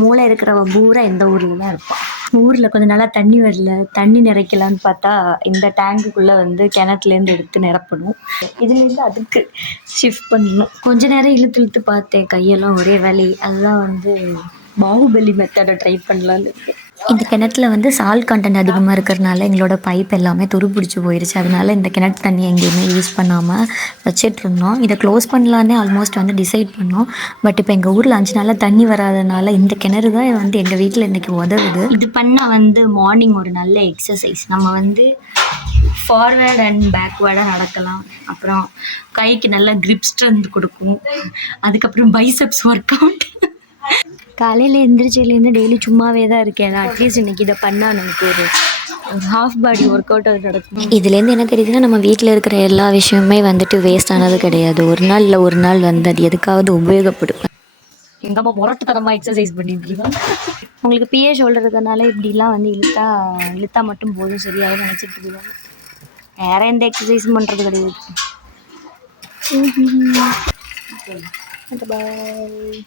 மூளை இருக்கிறவ பூரா இந்த ஊரில் தான் இருப்பான். ஊரில் கொஞ்சம் நல்லா தண்ணி வரல, தண்ணி நிறைக்கலான்னு பார்த்தா இந்த டேங்குக்குள்ளே வந்து கிணத்துலேருந்து எடுத்து நிரப்பணும். இதுலேருந்து அதுக்கு ஷிஃப்ட் பண்ணணும். கொஞ்ச நேரம் இழுத்து இழுத்து பார்த்தேன், கையெல்லாம் ஒரே வலி. அதுதான் வந்து பாகுபலி மெத்தடை ட்ரை பண்ணலான்னு இருக்கேன். இந்த கிணத்துல வந்து சால்ட் கண்டென்ட் அதிகமாக இருக்கிறதுனால எங்களோட பைப் எல்லாமே துரு பிடிச்சி போயிடுச்சு. அதனால இந்த கிணத்து தண்ணி எங்கேயுமே யூஸ் பண்ணாமல் வச்சிட்ருந்தோம். இதை க்ளோஸ் பண்ணலான்னே ஆல்மோஸ்ட் வந்து டிசைட் பண்ணோம். பட் இப்போ எங்கள் ஊரில் 5 நாளாக தண்ணி வராதனால இந்த கிணறு தான் வந்து எங்கள் வீட்டில் இன்றைக்கி உதவுது. இது பண்ணால் வந்து மார்னிங் ஒரு நல்ல எக்ஸசைஸ். நம்ம வந்து ஃபார்வேர்ட் அண்ட் பேக்வேர்டாக நடக்கலாம். அப்புறம் கைக்கு நல்ல கிரிப் ஸ்ட்ரென்த் கொடுக்கும். அதுக்கப்புறம் பைசப்ஸ் ஒர்க் அவுட். காலையில் எந்திரிச்சிலேருந்து டெய்லி சும்மாவே தான் இருக்கேன். அட்லீஸ்ட் இன்றைக்கி இதை பண்ணால் நமக்கு ஒரு ஹாஃப் பாடி ஒர்க் அவுட் நடக்கும். இதுலேருந்து என்ன தெரியுதுன்னா, நம்ம வீட்டில் இருக்கிற எல்லா விஷயமுமே வந்துட்டு வேஸ்ட் ஆனது கிடையாது. ஒரு நாள் இல்லை ஒரு நாள் வந்து அது எதுக்காவது உபயோகப்படும். எங்கள் அம்மா முரட்டுத்தனமாக எக்ஸசைஸ் பண்ணிட்டு இருக்கோம். உங்களுக்கு பிஏ ஷோல்டர் இருக்கிறதுனால இப்படிலாம் வந்து இழுத்தா மட்டும் போதும் சரியாக நினச்சிட்டு இருக்காங்க. வேற எந்த எக்ஸசைஸும் பண்ணுறது கிடையாது. பாய்.